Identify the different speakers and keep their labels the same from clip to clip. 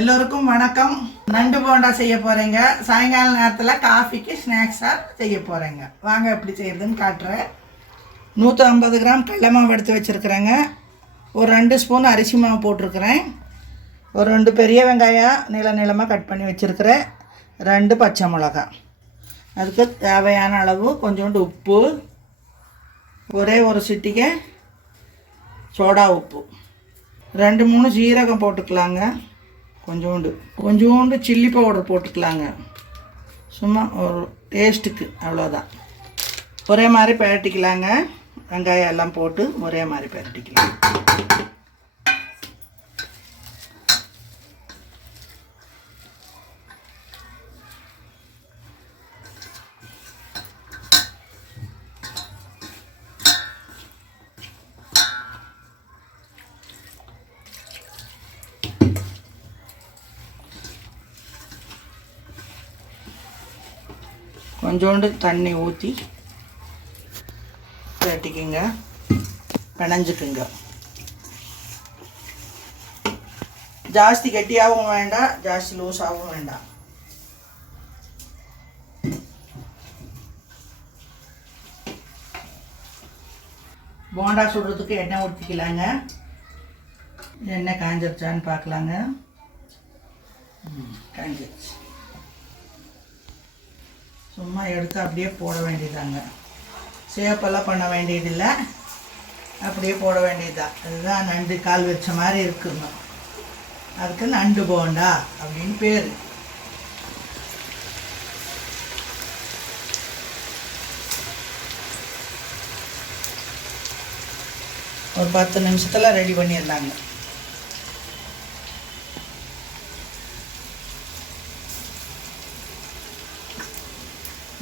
Speaker 1: எல்லோருக்கும் வணக்கம். நண்டு போண்டா செய்ய போகிறேங்க சாயங்கால நேரத்தில் காஃபிக்கு ஸ்நாக்ஸாக செய்ய போகிறேங்க வாங்க எப்படி செய்யறதுன்னு காட்டுறேன். நூற்றி ஐம்பது கிராம் கடலமாவு எடுத்து வச்சுருக்குறேங்க. ஒரு ரெண்டு ஸ்பூன் அரிசி மாவு போட்டிருக்கிறேன். ஒரு ரெண்டு பெரிய வெங்காயம் நீள நீளமாக கட் பண்ணி வச்சுருக்கிறேன். ரெண்டு பச்சை மிளகா. அதுக்கு தேவையான அளவு கொஞ்சோண்டு உப்பு. ஒரே ஒரு சிட்டிக்கு சோடா உப்பு. ரெண்டு மூணு சீரகம் போட்டுக்கலாங்க. கொஞ்சோண்டு கொஞ்சோண்டு சில்லி பவுடர் போட்டுக்கலாங்க. சும்மா ஒரு டேஸ்ட்டுக்கு அவ்வளோதான் ஒரே மாதிரி பிரட்டிக்கலாங்க. வெங்காயம் எல்லாம் போட்டு ஒரே மாதிரி பரட்டிக்கலாம். கொஞ்சோண்டு தண்ணி ஊற்றி பிரட்டிக்குங்க பிணைஞ்சிக்குங்க. ஜாஸ்தி கெட்டியாகவும் வேண்டாம் ஜாஸ்தி லூஸாகவும் வேண்டாம். போண்டா சுடுறதுக்கு எண்ணெய் ஊற்றிக்கலாங்க எண்ணெய் காஞ்சிருச்சான்னு பார்க்கலாங்க. ம், காஞ்சிருச்சு. சும்மா எடுத்து அப்படியே போட வேண்டியதாங்க. சேப்பெல்லாம் பண்ண வேண்டியதில்லை. அப்படியே போட வேண்டியதுதான் இதுதான் நண்டு கால் வச்ச மாதிரி இருக்குங்க. அதுக்கு நண்டு போண்டா அப்படின்னு பேர். ஒரு பத்து நிமிஷத்தில் ரெடி பண்ணிடலாங்க.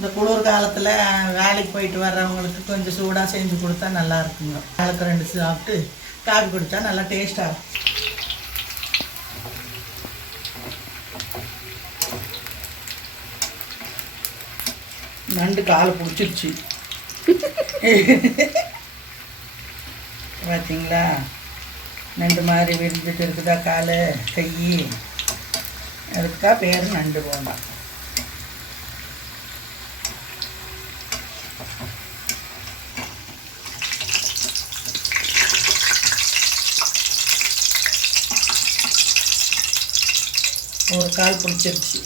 Speaker 1: இந்த குளிர் காலத்தில் வேலைக்கு போயிட்டு வர்றவங்களுக்கு கொஞ்சம் சூடாக செஞ்சு கொடுத்தா நல்லா இருக்குங்க. காலத்து ரெண்டு சாப்பிட்டு காஃபி குடித்தா நல்லா டேஸ்ட்டாக இருக்கும். நண்டு காலை பிடிச்சிருச்சு பார்த்தீங்களா நண்டு மாதிரி விரிஞ்சிட்டு இருக்குதா காலை? கை. அதுக்காக பேர் நண்டு போண்டான் ஒரு கால் பிடிச்சிருச்சு.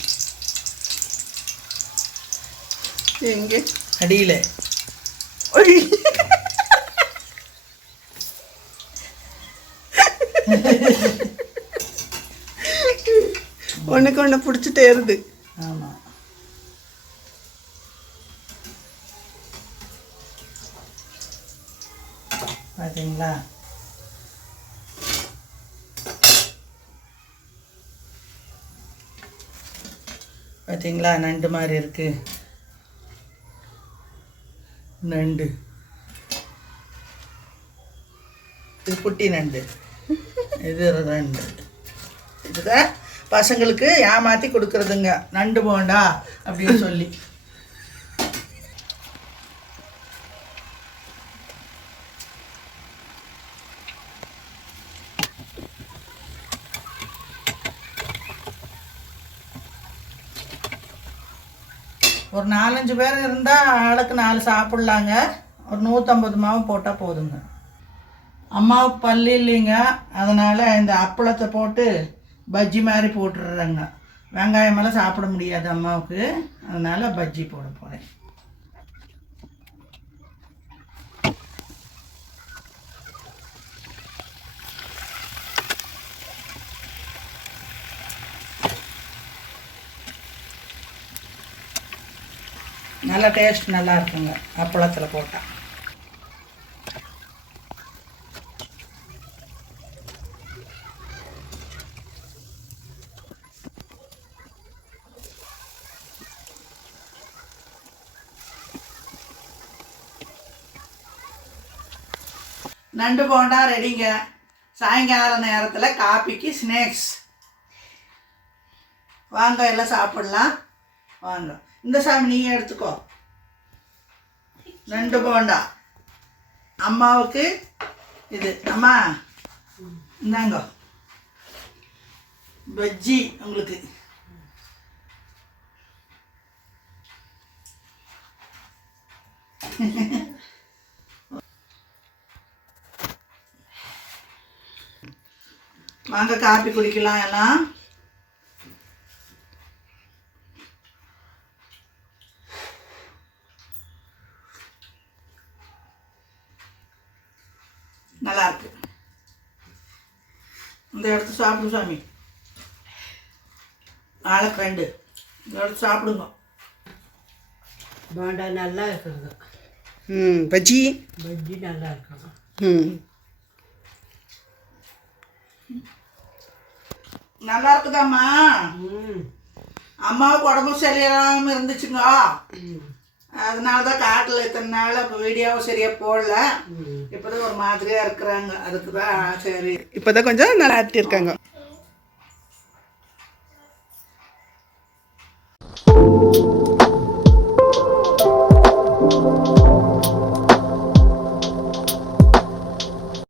Speaker 2: எங்கே?
Speaker 1: அடியில்.
Speaker 2: ஒண்ணுக்கு ஒண்ணு பிடிச்சிட்டே இருது
Speaker 1: ஆமாம் பார்த்தீங்களா பார்த்தீங்களா நண்டு மாதிரி இருக்கு. நண்டு. இது குட்டி நண்டு. இது நண்டு. இதுதான் பசங்களுக்கு ஏமாத்தி கொடுக்குறதுங்க. நண்டு போண்டா அப்படின்னு சொல்லி. ஒரு நாலஞ்சு பேர் இருந்தால் ஆளுக்கு நாலு சாப்பிட்லாங்க. ஒரு நூற்றம்பது மாவு போட்டால் போதுங்க. அம்மாவுக்கு பல்லு இல்லைங்க. அதனால் இந்த அப்பளத்தை போட்டு பஜ்ஜி மாதிரி போட்டுடுறேங்க. வெங்காயமெல்லாம் சாப்பிட முடியாது அம்மாவுக்கு. அதனால் பஜ்ஜி போட நல்லா டேஸ்ட் நல்லா இருக்குங்க. அப்பளத்தில் போட்டால் நண்டு போண்டா ரெடிங்க. சாயங்கால நேரத்தில் காப்பிக்கு ஸ்நாக்ஸ் வாங்க எல்லாம் சாப்பிடலாம். வாங்க. இந்த சாமி நீ எடுத்துக்கோ. ரெண்டு போண்டா. அம்மாவுக்கு இது. அம்மா இந்தாங்க. பஜ்ஜி உங்களுக்கு. வாங்க காப்பி குடிக்கலாம் எல்லாம். நல்லா இருக்கு இந்த இடத்து சாப்பிடு சாமி. நாளைக்கு ரெண்டு இந்த இடத்து சாப்பிடுங்க.
Speaker 3: போண்டா நல்லா இருக்குங்க
Speaker 2: ம் பஜ்ஜி?
Speaker 3: பஜ்ஜி நல்லா இருக்குங்க
Speaker 2: ம்.
Speaker 1: நல்லா இருக்குதாம்மா?
Speaker 3: ம்.
Speaker 1: அம்மாவுக்கு உடம்பு சரியில்லாமல் இருந்துச்சுங்க. அதனால தான் காட்டில் இத்தனை நாள் இப்போ வீடியோவும் சரியாக போடல. இப்போதான் ஒரு மாதிரியாக இருக்கிறாங்க. அதுக்கு தான் சரி.
Speaker 2: இப்போதான் கொஞ்சம் நல்லா இருக்காங்க.
Speaker 1: ஆ